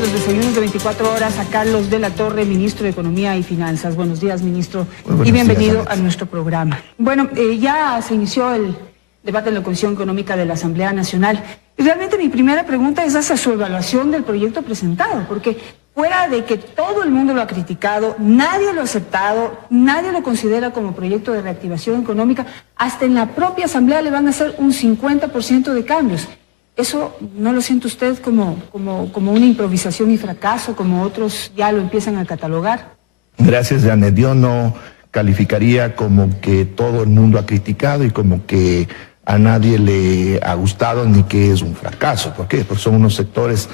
los desayunos de 24 horas a Carlos de la Torre, ministro de Economía y Finanzas. Buenos días, ministro, y bienvenido a nuestro programa. Bueno, ya se inició el debate en la Comisión Económica de la Asamblea Nacional. Y realmente mi primera pregunta es hacia su evaluación del proyecto presentado, porque fuera de que todo el mundo lo ha criticado, nadie lo ha aceptado, nadie lo considera como proyecto de reactivación económica, hasta en la propia Asamblea le van a hacer un 50% de cambios. ¿Eso no lo siente usted como una improvisación y fracaso, como otros ya lo empiezan a catalogar? Gracias, Janet. Yo no calificaría como que todo el mundo ha criticado y como que a nadie le ha gustado ni que es un fracaso. ¿Por qué? Porque son unos sectores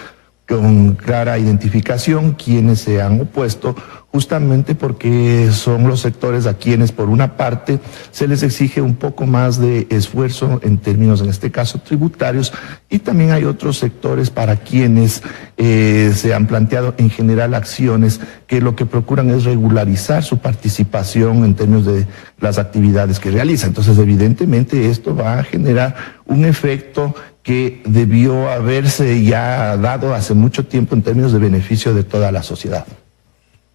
con clara identificación quienes se han opuesto, justamente porque son los sectores a quienes por una parte se les exige un poco más de esfuerzo en términos, en este caso, tributarios, y también hay otros sectores para quienes se han planteado en general acciones que lo que procuran es regularizar su participación en términos de las actividades que realizan. Entonces, evidentemente, esto va a generar un efecto que debió haberse ya dado hace mucho tiempo en términos de beneficio de toda la sociedad.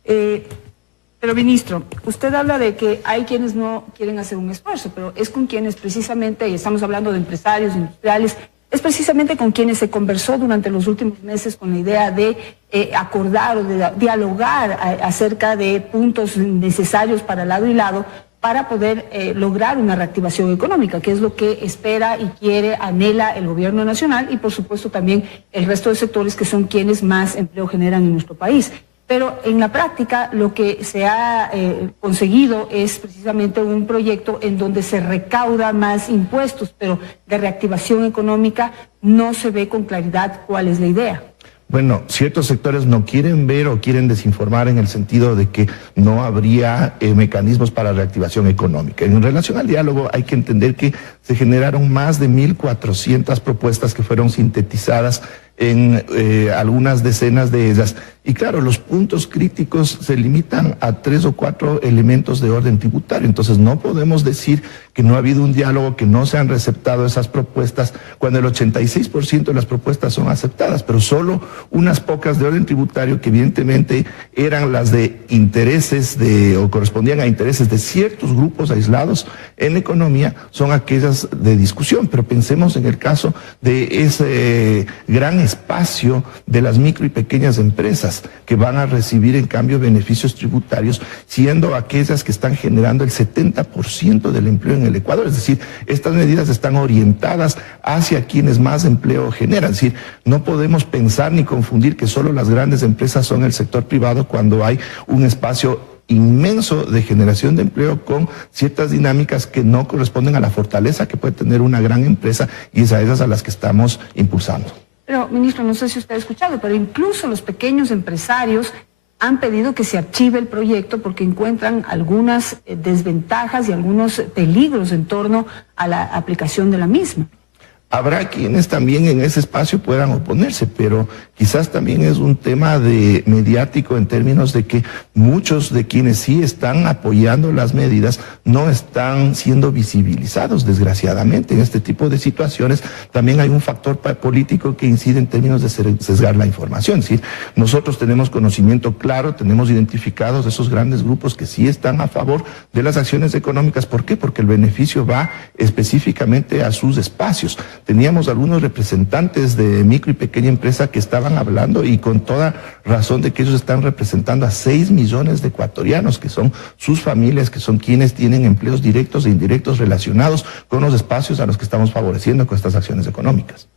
Pero ministro, usted habla de que hay quienes no quieren hacer un esfuerzo, pero es con quienes precisamente, y estamos hablando de empresarios, industriales, es precisamente con quienes se conversó durante los últimos meses con la idea de acordar o de dialogar acerca de puntos necesarios para lado y lado, para poder lograr una reactivación económica, que es lo que espera y quiere, anhela el gobierno nacional y por supuesto también el resto de sectores que son quienes más empleo generan en nuestro país. Pero en la práctica lo que se ha conseguido es precisamente un proyecto en donde se recauda más impuestos, pero de reactivación económica no se ve con claridad cuál es la idea. Bueno, ciertos sectores no quieren ver o quieren desinformar en el sentido de que no habría mecanismos para reactivación económica. En relación al diálogo hay que entender que se generaron más de 1.400 propuestas que fueron sintetizadas en algunas decenas de ellas. Y claro, los puntos críticos se limitan a 3 o 4 elementos de orden tributario. Entonces no podemos decir que no ha habido un diálogo, que no se han receptado esas propuestas, cuando el 86% de las propuestas son aceptadas, pero solo unas pocas de orden tributario que evidentemente eran las de intereses o correspondían a intereses de ciertos grupos aislados en la economía, son aquellas de discusión. Pero pensemos en el caso de ese gran espacio de las micro y pequeñas empresas que van a recibir en cambio beneficios tributarios, siendo aquellas que están generando el 70% del empleo en el Ecuador. Es decir, estas medidas están orientadas hacia quienes más empleo generan. Es decir, no podemos pensar ni confundir que solo las grandes empresas son el sector privado cuando hay un espacio inmenso de generación de empleo con ciertas dinámicas que no corresponden a la fortaleza que puede tener una gran empresa, y es a esas a las que estamos impulsando. Pero, ministro, no sé si usted ha escuchado, pero incluso los pequeños empresarios han pedido que se archive el proyecto porque encuentran algunas desventajas y algunos peligros en torno a la aplicación de la misma. Habrá quienes también en ese espacio puedan oponerse, pero quizás también es un tema mediático en términos de que muchos de quienes sí están apoyando las medidas no están siendo visibilizados, desgraciadamente. En este tipo de situaciones también hay un factor político que incide en términos de sesgar la información. Es decir, nosotros tenemos conocimiento claro, tenemos identificados esos grandes grupos que sí están a favor de las acciones económicas. ¿Por qué? Porque el beneficio va específicamente a sus espacios. Teníamos algunos representantes de micro y pequeña empresa que estaban hablando, y con toda razón, de que ellos están representando a 6 millones de ecuatorianos, que son sus familias, que son quienes tienen empleos directos e indirectos relacionados con los espacios a los que estamos favoreciendo con estas acciones económicas.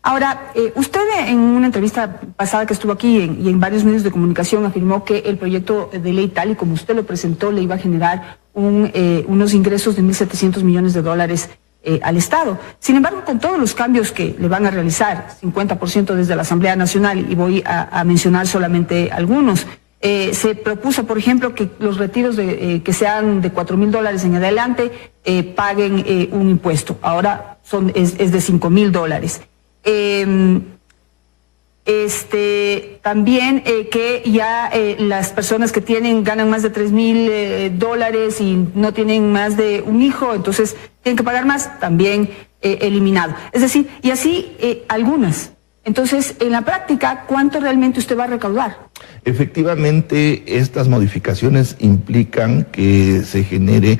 Ahora, usted en una entrevista pasada que estuvo aquí y en varios medios de comunicación afirmó que el proyecto de ley, tal y como usted lo presentó, le iba a generar unos ingresos de 1.700 millones de dólares al Estado. Sin embargo, con todos los cambios que le van a realizar, 50% desde la Asamblea Nacional, y voy a mencionar solamente algunos, se propuso, por ejemplo, que los retiros que sean de $4.000 en adelante paguen un impuesto. Ahora es de $5.000. También que ya las personas que ganan más de $3.000 y no tienen más de un hijo, entonces tienen que pagar más, también eliminado. Es decir, y así algunas. Entonces, en la práctica, ¿cuánto realmente usted va a recaudar? Efectivamente, estas modificaciones implican que se genere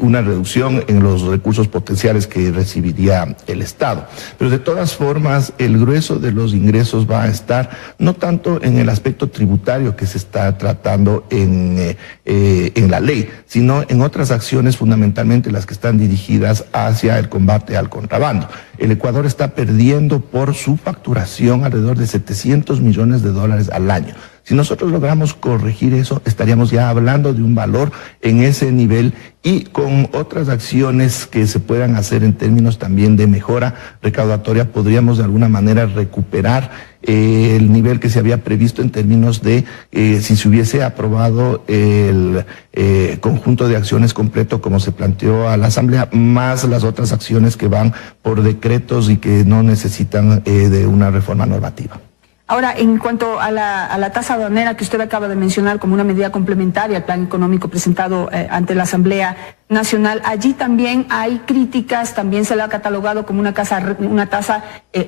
una reducción en los recursos potenciales que recibiría el Estado. Pero de todas formas, el grueso de los ingresos va a estar no tanto en el aspecto tributario que se está tratando en la ley, sino en otras acciones, fundamentalmente las que están dirigidas hacia el combate al contrabando. El Ecuador está perdiendo por su facturación alrededor de $700 millones al año. Si nosotros logramos corregir eso, estaríamos ya hablando de un valor en ese nivel y con otras acciones que se puedan hacer en términos también de mejora recaudatoria, podríamos de alguna manera recuperar el nivel que se había previsto en términos de si se hubiese aprobado el conjunto de acciones completo como se planteó a la Asamblea, más las otras acciones que van por decretos y que no necesitan de una reforma normativa. Ahora, en cuanto a la tasa aduanera que usted acaba de mencionar como una medida complementaria al plan económico presentado ante la Asamblea Nacional, allí también hay críticas, también se le ha catalogado como una tasa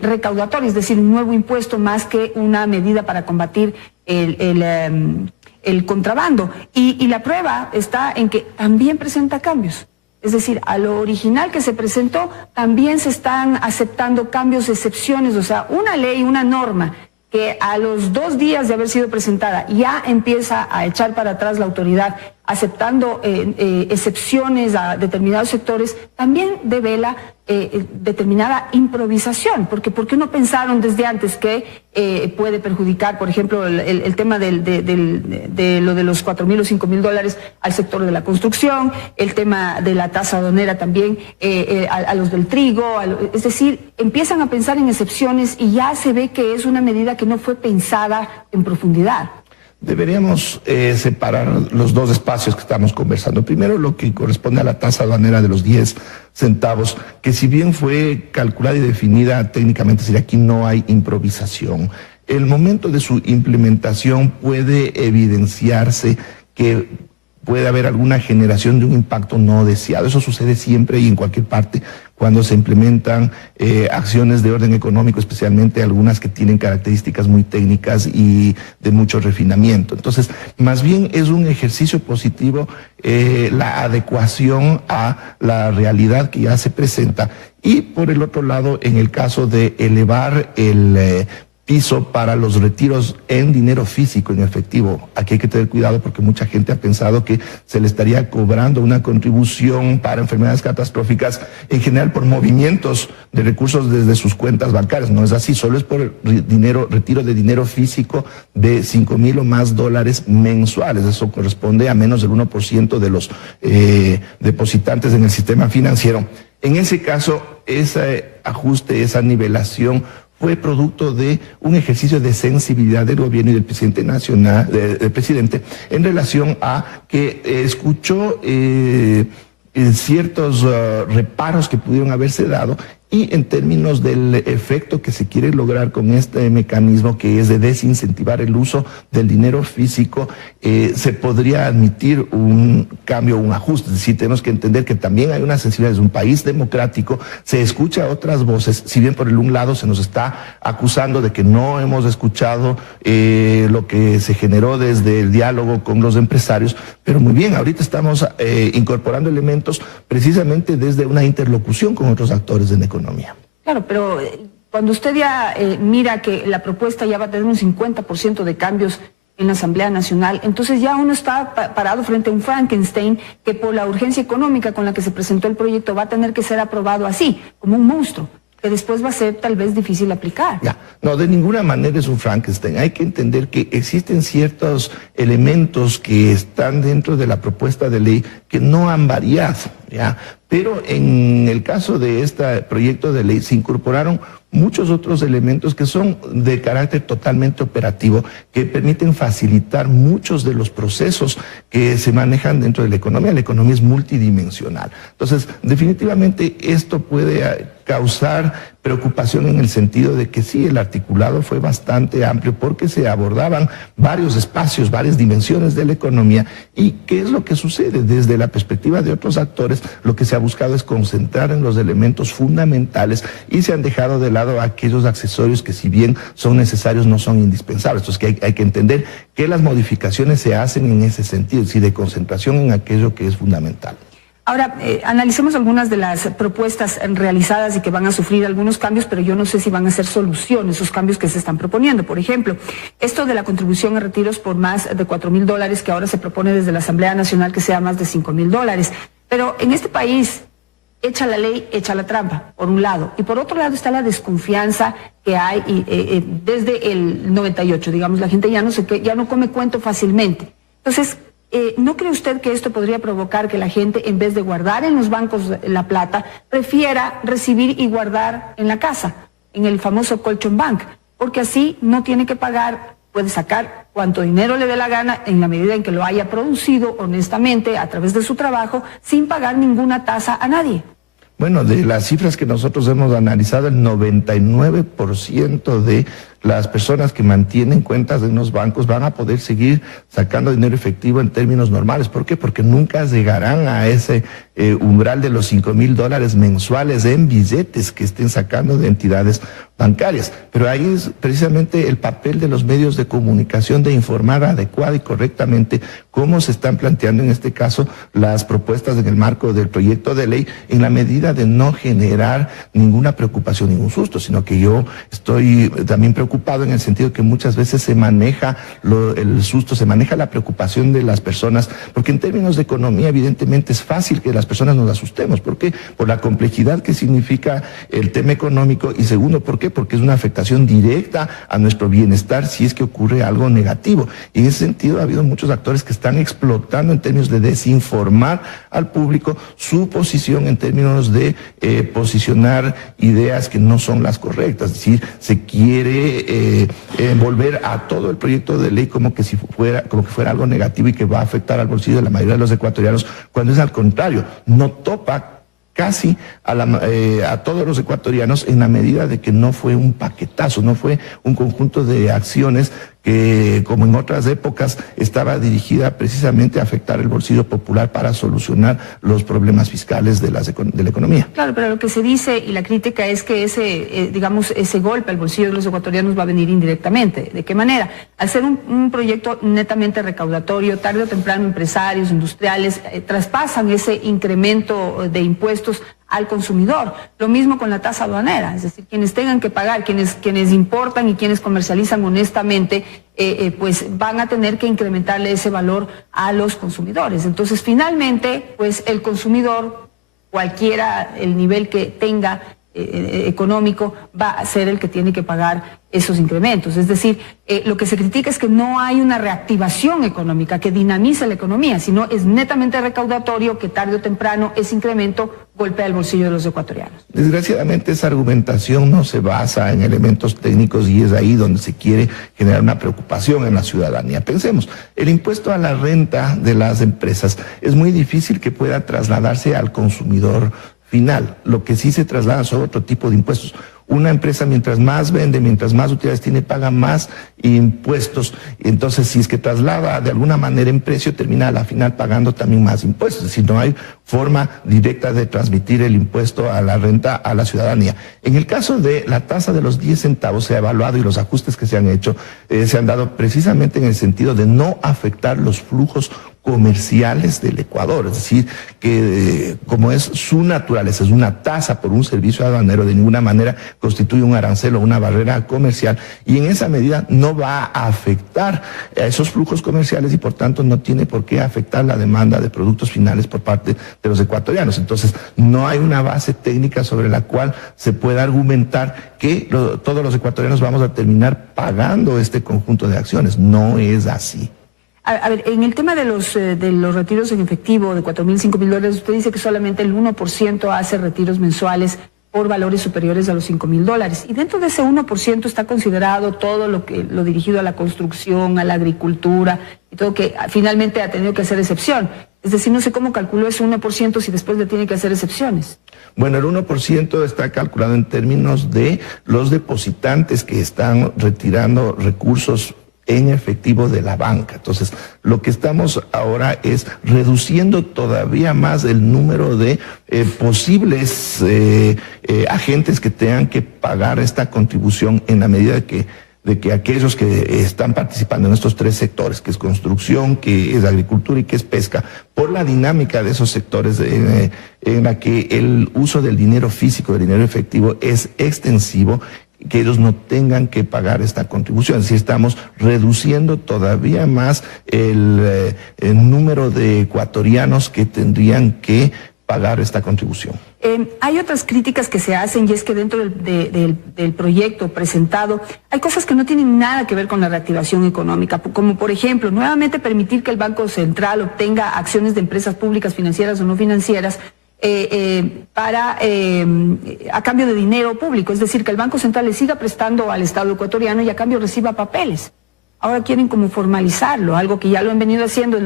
recaudatoria, es decir, un nuevo impuesto más que una medida para combatir el contrabando. Y la prueba está en que también presenta cambios. Es decir, a lo original que se presentó también se están aceptando cambios, excepciones, o sea, una ley, una norma que a los 2 días de haber sido presentada ya empieza a echar para atrás la autoridad aceptando excepciones a determinados sectores, también devela determinada improvisación, porque ¿por qué no pensaron desde antes que puede perjudicar, por ejemplo, el tema de lo de los $4.000 o $5.000 al sector de la construcción, el tema de la tasa aduanera también a los del trigo, es decir, empiezan a pensar en excepciones y ya se ve que es una medida que no fue pensada en profundidad? Deberíamos separar los dos espacios que estamos conversando. Primero, lo que corresponde a la tasa aduanera de los 10 centavos, que si bien fue calculada y definida técnicamente, si aquí no hay improvisación, el momento de su implementación puede evidenciarse que puede haber alguna generación de un impacto no deseado. Eso sucede siempre y en cualquier parte cuando se implementan acciones de orden económico, especialmente algunas que tienen características muy técnicas y de mucho refinamiento. Entonces, más bien es un ejercicio positivo la adecuación a la realidad que ya se presenta. Y por el otro lado, en el caso de elevar el piso para los retiros en dinero físico, en efectivo. Aquí hay que tener cuidado porque mucha gente ha pensado que se le estaría cobrando una contribución para enfermedades catastróficas, en general por movimientos de recursos desde sus cuentas bancarias. No es así, solo es por retiro de dinero físico de $5.000 o más mensuales. Eso corresponde a menos del 1% de los depositantes en el sistema financiero. En ese caso, ese ajuste, esa nivelación fue producto de un ejercicio de sensibilidad del gobierno y del presidente nacional, del presidente, en relación a que escuchó ciertos reparos que pudieron haberse dado y en términos del efecto que se quiere lograr con este mecanismo, que es de desincentivar el uso del dinero físico, se podría admitir un cambio, un ajuste. Es decir, tenemos que entender que también hay una sensibilidad, es un país democrático, se escucha otras voces, si bien por el un lado se nos está acusando de que no hemos escuchado lo que se generó desde el diálogo con los empresarios, pero muy bien, ahorita estamos incorporando elementos precisamente desde una interlocución con otros actores en economía. Claro, pero cuando usted ya mira que la propuesta ya va a tener un 50% de cambios en la Asamblea Nacional, entonces ya uno está parado frente a un Frankenstein que por la urgencia económica con la que se presentó el proyecto va a tener que ser aprobado así, como un monstruo, que después va a ser tal vez difícil aplicar. Ya, no, de ninguna manera es un Frankenstein. Hay que entender que existen ciertos elementos que están dentro de la propuesta de ley que no han variado, ¿ya? Pero en el caso de este proyecto de ley se incorporaron muchos otros elementos que son de carácter totalmente operativo, que permiten facilitar muchos de los procesos que se manejan dentro de la economía. La economía es multidimensional. Entonces, definitivamente esto puede causar preocupación en el sentido de que sí, el articulado fue bastante amplio porque se abordaban varios espacios, varias dimensiones de la economía. ¿Y qué es lo que sucede? Desde la perspectiva de otros actores, lo que se ha buscado es concentrar en los elementos fundamentales y se han dejado de lado aquellos accesorios que, si bien son necesarios, no son indispensables. Entonces hay que entender que las modificaciones se hacen en ese sentido, es decir, de concentración en aquello que es fundamental. Ahora, analicemos algunas de las propuestas realizadas y que van a sufrir algunos cambios, pero yo no sé si van a ser soluciones esos cambios que se están proponiendo. Por ejemplo, esto de la contribución a retiros por más de $4.000, que ahora se propone desde la Asamblea Nacional que sea más de $5.000. Pero en este país, echa la ley, echa la trampa, por un lado. Y por otro lado está la desconfianza que hay desde el 98. Digamos, la gente ya no come cuento fácilmente. Entonces, ¿no cree usted que esto podría provocar que la gente, en vez de guardar en los bancos la plata, prefiera recibir y guardar en la casa, en el famoso colchón bank? Porque así no tiene que pagar, puede sacar cuanto dinero le dé la gana en la medida en que lo haya producido honestamente a través de su trabajo, sin pagar ninguna tasa a nadie. Bueno, de las cifras que nosotros hemos analizado, el 99% de las personas que mantienen cuentas en los bancos van a poder seguir sacando dinero efectivo en términos normales. ¿Por qué? Porque nunca llegarán a ese umbral de los $5.000 mensuales en billetes que estén sacando de entidades bancarias. Pero ahí es precisamente el papel de los medios de comunicación de informar adecuada y correctamente cómo se están planteando en este caso las propuestas en el marco del proyecto de ley, en la medida de no generar ninguna preocupación, ningún susto, sino que yo estoy también preocupado en el sentido de que muchas veces se maneja el susto, se maneja la preocupación de las personas, porque en términos de economía evidentemente es fácil que las personas nos asustemos. ¿Por qué? Por la complejidad que significa el tema económico, y segundo, ¿por qué? Porque es una afectación directa a nuestro bienestar si es que ocurre algo negativo. Y en ese sentido ha habido muchos actores que están explotando en términos de desinformar al público su posición en términos de posicionar ideas que no son las correctas. Es decir, se quiere envolver a todo el proyecto de ley como que fuera algo negativo y que va a afectar al bolsillo de la mayoría de los ecuatorianos, cuando es al contrario, no topa casi a todos los ecuatorianos, en la medida de que no fue un paquetazo, no fue un conjunto de acciones que, como en otras épocas, estaba dirigida precisamente a afectar el bolsillo popular para solucionar los problemas fiscales de la economía. Claro, pero lo que se dice y la crítica es que ese golpe al bolsillo de los ecuatorianos va a venir indirectamente. ¿De qué manera? Al ser un proyecto netamente recaudatorio, tarde o temprano empresarios, industriales, traspasan ese incremento de impuestos al consumidor. Lo mismo con la tasa aduanera, es decir, quienes tengan que pagar, quienes importan y quienes comercializan honestamente, pues van a tener que incrementarle ese valor a los consumidores. Entonces, finalmente, pues el consumidor, cualquiera el nivel que tenga económico, va a ser el que tiene que pagar esos incrementos. Es decir, lo que se critica es que no hay una reactivación económica que dinamice la economía, sino es netamente recaudatorio, que tarde o temprano ese incremento golpea el bolsillo de los ecuatorianos. Desgraciadamente esa argumentación no se basa en elementos técnicos, y es ahí donde se quiere generar una preocupación en la ciudadanía. Pensemos, el impuesto a la renta de las empresas es muy difícil que pueda trasladarse al consumidor final. Lo que sí se traslada son otro tipo de impuestos. Una empresa, mientras más vende, mientras más utilidades tiene, paga más impuestos. Entonces, si es que traslada de alguna manera en precio, termina a la final pagando también más impuestos. Es decir, no hay forma directa de transmitir el impuesto a la renta a la ciudadanía. En el caso de la tasa de los 10 centavos, se ha evaluado, y los ajustes que se han hecho se han dado precisamente en el sentido de no afectar los flujos comerciales del Ecuador. Es decir, que como es su naturaleza, es una tasa por un servicio aduanero, de ninguna manera constituye un arancel o una barrera comercial, y en esa medida no va a afectar a esos flujos comerciales, y por tanto no tiene por qué afectar la demanda de productos finales por parte de los ecuatorianos. Entonces, no hay una base técnica sobre la cual se pueda argumentar que todos los ecuatorianos vamos a terminar pagando este conjunto de acciones. No es así. A ver, en el tema de los retiros en efectivo de $4.000, $5.000, usted dice que solamente el 1% hace retiros mensuales por valores superiores a los $5.000. Y dentro de ese 1% está considerado todo lo dirigido a la construcción, a la agricultura, y todo, que finalmente ha tenido que hacer excepción. Es decir, no sé cómo calculó ese 1% si después le tiene que hacer excepciones. Bueno, el 1% está calculado en términos de los depositantes que están retirando recursos en efectivo de la banca. Entonces, lo que estamos ahora es reduciendo todavía más el número de posibles agentes que tengan que pagar esta contribución en la medida de que aquellos que están participando en estos tres sectores, que es construcción, que es agricultura y que es pesca, por la dinámica de esos sectores en la que el uso del dinero físico, del dinero efectivo, es extensivo, que ellos no tengan que pagar esta contribución. Es decir, estamos reduciendo todavía más el número de ecuatorianos que tendrían que pagar esta contribución. Hay otras críticas que se hacen y es que dentro del proyecto presentado hay cosas que no tienen nada que ver con la reactivación económica, como por ejemplo, nuevamente permitir que el Banco Central obtenga acciones de empresas públicas, financieras o no financieras, a cambio de dinero público, es decir, que el Banco Central le siga prestando al Estado ecuatoriano y a cambio reciba papeles. Ahora quieren como formalizarlo, algo que ya lo han venido haciendo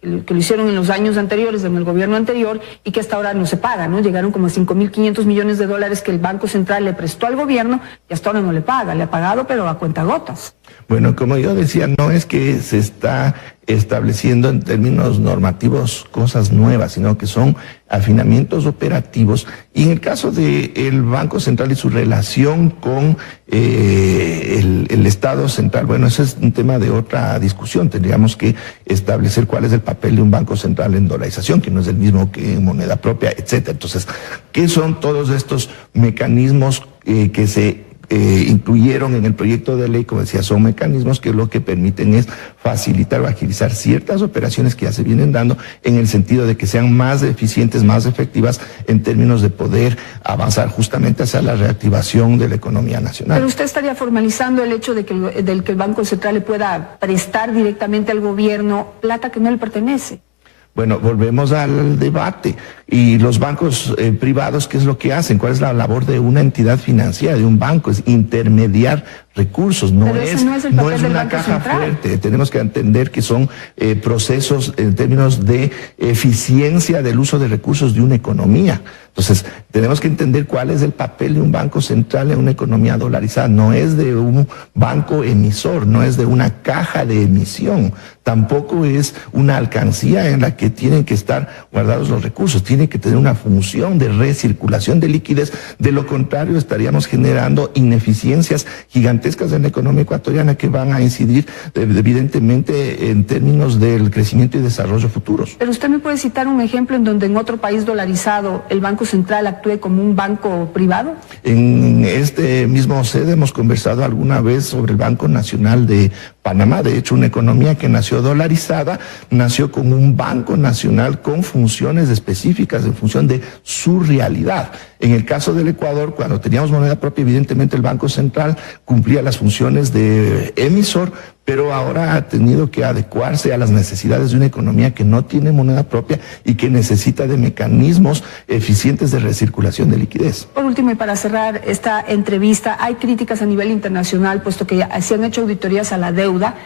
que lo hicieron en los años anteriores, en el gobierno anterior, y que hasta ahora no se paga, ¿no? Llegaron como a 5.500 millones de dólares que el Banco Central le prestó al gobierno y hasta ahora no le paga, le ha pagado pero a cuentagotas. Bueno, como yo decía, no es que se está estableciendo en términos normativos cosas nuevas, sino que son afinamientos operativos. Y en el caso del Banco Central y su relación con el Estado Central, bueno, ese es un tema de otra discusión. Tendríamos que establecer cuál es el papel de un Banco Central en dolarización, que no es el mismo que en moneda propia, etcétera. Entonces, ¿qué son todos estos mecanismos que se incluyeron en el proyecto de ley? Como decía, son mecanismos que lo que permiten es facilitar o agilizar ciertas operaciones que ya se vienen dando en el sentido de que sean más eficientes, más efectivas en términos de poder avanzar justamente hacia la reactivación de la economía nacional. Pero usted estaría formalizando el hecho de que el Banco Central le pueda prestar directamente al gobierno plata que no le pertenece. Bueno, volvemos al debate. Y los bancos privados, ¿qué es lo que hacen? ¿Cuál es la labor de una entidad financiera, de un banco? Es intermediar recursos, no es una caja fuerte. Tenemos que entender que son procesos en términos de eficiencia del uso de recursos de una economía. Entonces, tenemos que entender cuál es el papel de un banco central en una economía dolarizada. No es de un banco emisor, no es de una caja de emisión, tampoco es una alcancía en la que tienen que estar guardados los recursos. Tiene que tener una función de recirculación de liquidez. De lo contrario, estaríamos generando ineficiencias gigantescas en la economía ecuatoriana que van a incidir evidentemente en términos del crecimiento y desarrollo futuros. Pero usted me puede citar un ejemplo en donde en otro país dolarizado el Banco Central actúe como un banco privado. En este mismo sede hemos conversado alguna vez sobre el Banco Nacional de Panamá. De hecho, una economía que nació dolarizada, nació como un banco nacional con funciones específicas en función de su realidad. En el caso del Ecuador, cuando teníamos moneda propia, evidentemente el Banco Central cumplía las funciones de emisor, pero ahora ha tenido que adecuarse a las necesidades de una economía que no tiene moneda propia y que necesita de mecanismos eficientes de recirculación de liquidez. Por último, y para cerrar esta entrevista, hay críticas a nivel internacional, puesto que se han hecho auditorías a la deuda,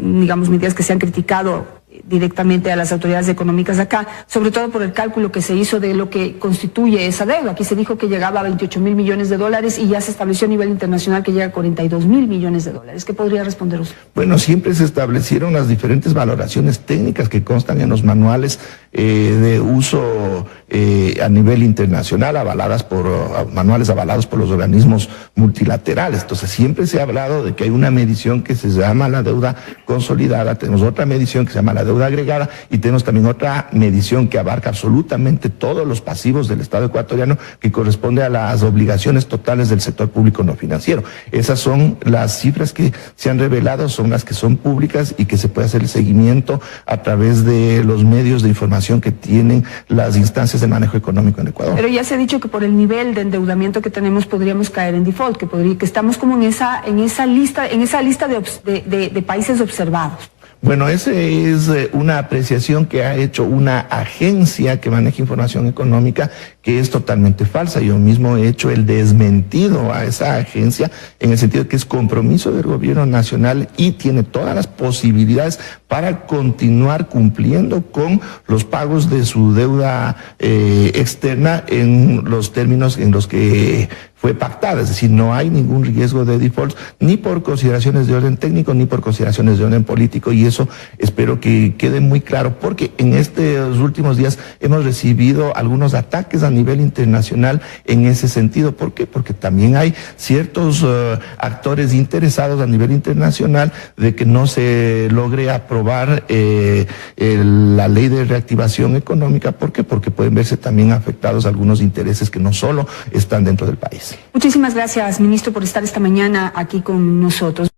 digamos, medidas que se han criticado directamente a las autoridades económicas acá, sobre todo por el cálculo que se hizo de lo que constituye esa deuda. Aquí se dijo que llegaba a 28.000 millones de dólares y ya se estableció a nivel internacional que llega a 42.000 millones de dólares. ¿Qué podría responder usted? Bueno, siempre se establecieron las diferentes valoraciones técnicas que constan en los manuales de uso a nivel internacional, manuales avalados por los organismos multilaterales. Entonces, siempre se ha hablado de que hay una medición que se llama la deuda consolidada, tenemos otra medición que se llama la deuda agregada y tenemos también otra medición que abarca absolutamente todos los pasivos del Estado ecuatoriano, que corresponde a las obligaciones totales del sector público no financiero. Esas son las cifras que se han revelado, son las que son públicas y que se puede hacer el seguimiento a través de los medios de información que tienen las instancias de manejo económico en Ecuador. Pero ya se ha dicho que por el nivel de endeudamiento que tenemos podríamos caer en default, que estamos como en esa lista de países observados. Bueno, esa es una apreciación que ha hecho una agencia que maneja información económica que es totalmente falsa. Yo mismo he hecho el desmentido a esa agencia en el sentido de que es compromiso del gobierno nacional y tiene todas las posibilidades para continuar cumpliendo con los pagos de su deuda externa en los términos en los que fue pactada, es decir, no hay ningún riesgo de default, ni por consideraciones de orden técnico, ni por consideraciones de orden político, y eso espero que quede muy claro, porque en estos últimos días hemos recibido algunos ataques a nivel internacional en ese sentido. ¿Por qué? Porque también hay ciertos actores interesados a nivel internacional de que no se logre aprobar la ley de reactivación económica. ¿Por qué? Porque pueden verse también afectados algunos intereses que no solo están dentro del país. Muchísimas gracias, ministro, por estar esta mañana aquí con nosotros.